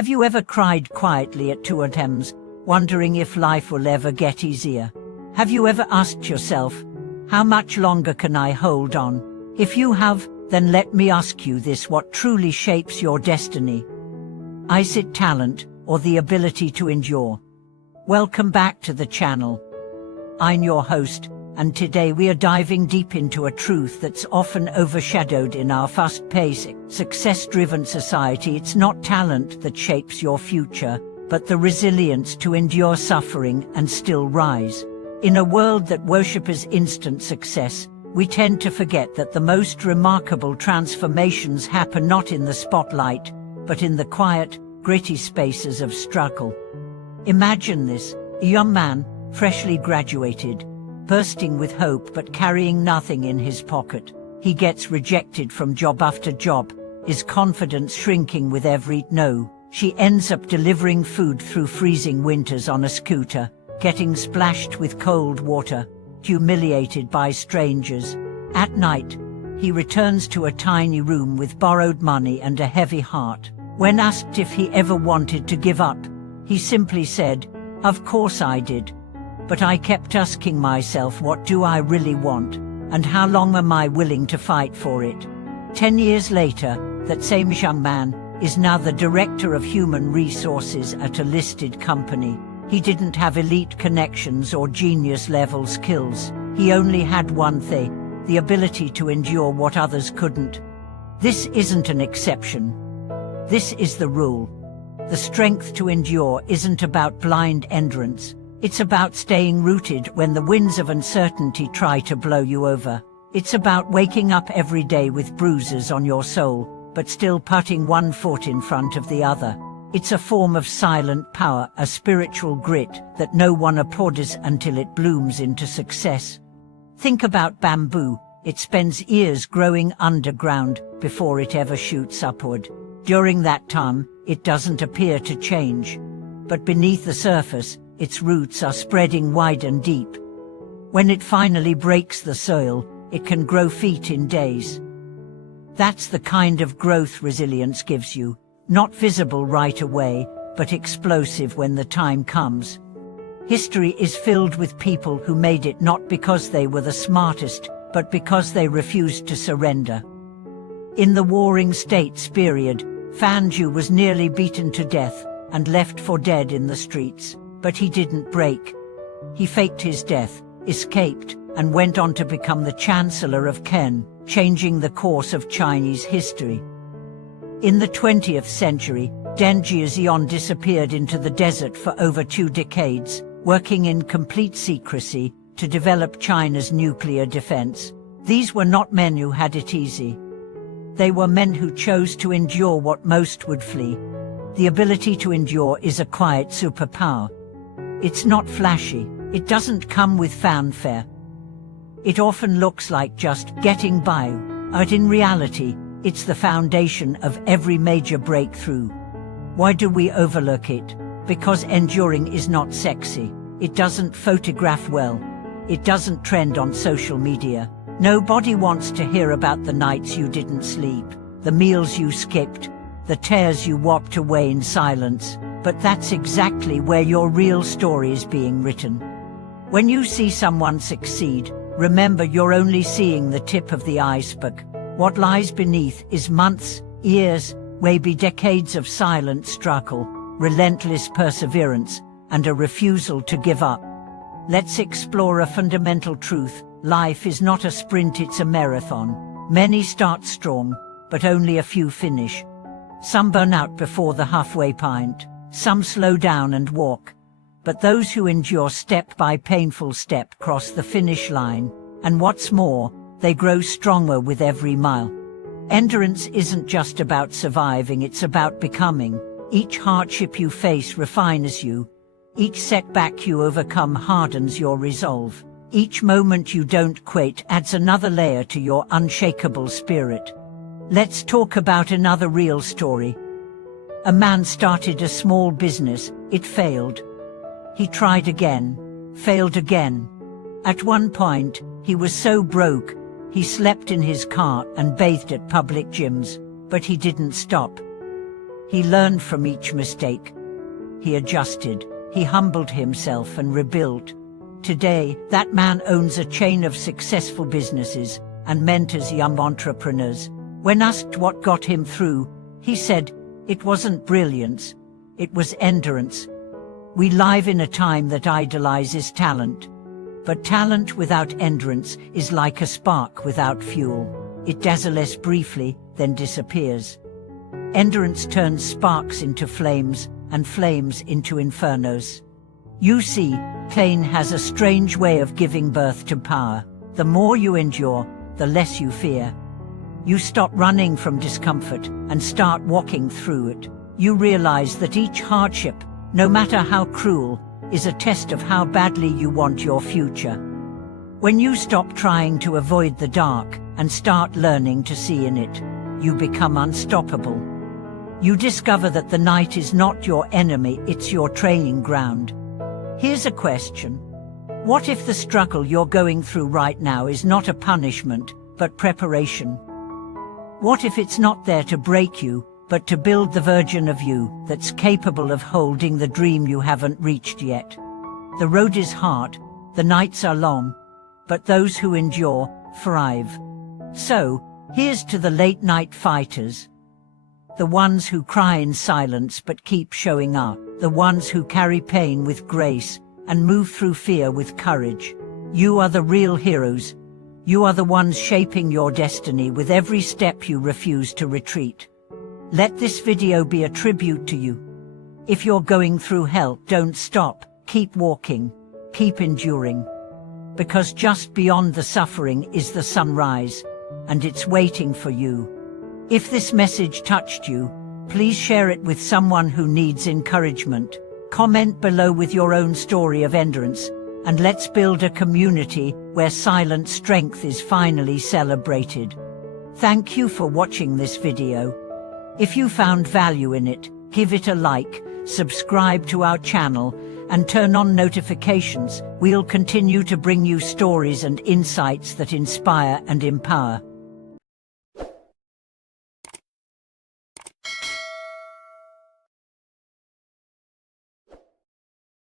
Have you ever cried quietly at 2 a.m., wondering if life will ever get easier? Have you ever asked yourself, how much longer can I hold on? If you have, then let me ask you this: what truly shapes your destiny? Is it talent, or the ability to endure? Welcome back to the channel. I'm your host, and today we are diving deep into a truth that's often overshadowed in our fast-paced, success-driven society. It's not talent that shapes your future, but the resilience to endure suffering and still rise. In a world that worships instant success, we tend to forget that the most remarkable transformations happen not in the spotlight, but in the quiet, gritty spaces of struggle. Imagine this: a young man, freshly graduated, bursting with hope but carrying nothing in his pocket. He gets rejected from job after job, his confidence shrinking with every no. She ends up delivering food through freezing winters on a scooter, getting splashed with cold water, humiliated by strangers. At night, he returns to a tiny room with borrowed money and a heavy heart. When asked if he ever wanted to give up, he simply said, "Of course I did. But I kept asking myself, what do I really want? And how long am I willing to fight for it?" 10 years later, that same young man is now the director of human resources at a listed company. He didn't have elite connections or genius-level skills. He only had one thing: the ability to endure what others couldn't. This isn't an exception. This is the rule. The strength to endure isn't about blind endurance. It's about staying rooted when the winds of uncertainty try to blow you over. It's about waking up every day with bruises on your soul, but still putting one foot in front of the other. It's a form of silent power, a spiritual grit that no one applauds until it blooms into success. Think about bamboo. It spends years growing underground before it ever shoots upward. During that time, it doesn't appear to change. But beneath the surface, its roots are spreading wide and deep. When it finally breaks the soil, it can grow feet in days. That's the kind of growth resilience gives you. Not visible right away, but explosive when the time comes. History is filled with people who made it not because they were the smartest, but because they refused to surrender. In the Warring States period, Fanju was nearly beaten to death and left for dead in the streets. But he didn't break. He faked his death, escaped, and went on to become the Chancellor of Ken, changing the course of Chinese history. In the 20th century, Deng Xiaoping disappeared into the desert for over 2 decades, working in complete secrecy to develop China's nuclear defense. These were not men who had it easy. They were men who chose to endure what most would flee. The ability to endure is a quiet superpower. It's not flashy. It doesn't come with fanfare. It often looks like just getting by, but in reality, it's the foundation of every major breakthrough. Why do we overlook it? Because enduring is not sexy. It doesn't photograph well. It doesn't trend on social media. Nobody wants to hear about the nights you didn't sleep, the meals you skipped, the tears you wiped away in silence. But that's exactly where your real story is being written. When you see someone succeed, remember you're only seeing the tip of the iceberg. What lies beneath is months, years, maybe decades of silent struggle, relentless perseverance, and a refusal to give up. Let's explore a fundamental truth. Life is not a sprint, it's a marathon. Many start strong, but only a few finish. Some burn out before the halfway point. Some slow down and walk. But those who endure step by painful step cross the finish line, and what's more, they grow stronger with every mile. Endurance isn't just about surviving, it's about becoming. Each hardship you face refines you. Each setback you overcome hardens your resolve. Each moment you don't quit adds another layer to your unshakable spirit. Let's talk about another real story. A man started a small business. It failed. He tried again, failed again. At one point, he was so broke, he slept in his car and bathed at public gyms, but he didn't stop. He learned from each mistake. He adjusted, he humbled himself and rebuilt. Today, that man owns a chain of successful businesses and mentors young entrepreneurs. When asked what got him through, he said, "It wasn't brilliance, it was endurance." We live in a time that idolizes talent. But talent without endurance is like a spark without fuel. It dazzles briefly, then disappears. Endurance turns sparks into flames, and flames into infernos. You see, pain has a strange way of giving birth to power. The more you endure, the less you fear. You stop running from discomfort and start walking through it. You realize that each hardship, no matter how cruel, is a test of how badly you want your future. When you stop trying to avoid the dark and start learning to see in it, you become unstoppable. You discover that the night is not your enemy, it's your training ground. Here's a question. What if the struggle you're going through right now is not a punishment, but preparation? What if it's not there to break you, but to build the version of you that's capable of holding the dream you haven't reached yet? The road is hard, the nights are long, but those who endure thrive. So, here's to the late-night fighters. The ones who cry in silence but keep showing up. The ones who carry pain with grace and move through fear with courage. You are the real heroes. You are the ones shaping your destiny with every step you refuse to retreat. Let this video be a tribute to you. If you're going through hell, don't stop. Keep walking. Keep enduring. Because just beyond the suffering is the sunrise, and it's waiting for you. If this message touched you, please share it with someone who needs encouragement. Comment below with your own story of endurance, and let's build a community where silent strength is finally celebrated. Thank you for watching this video. If you found value in it, give it a like, subscribe to our channel, and turn on notifications. We'll continue to bring you stories and insights that inspire and empower.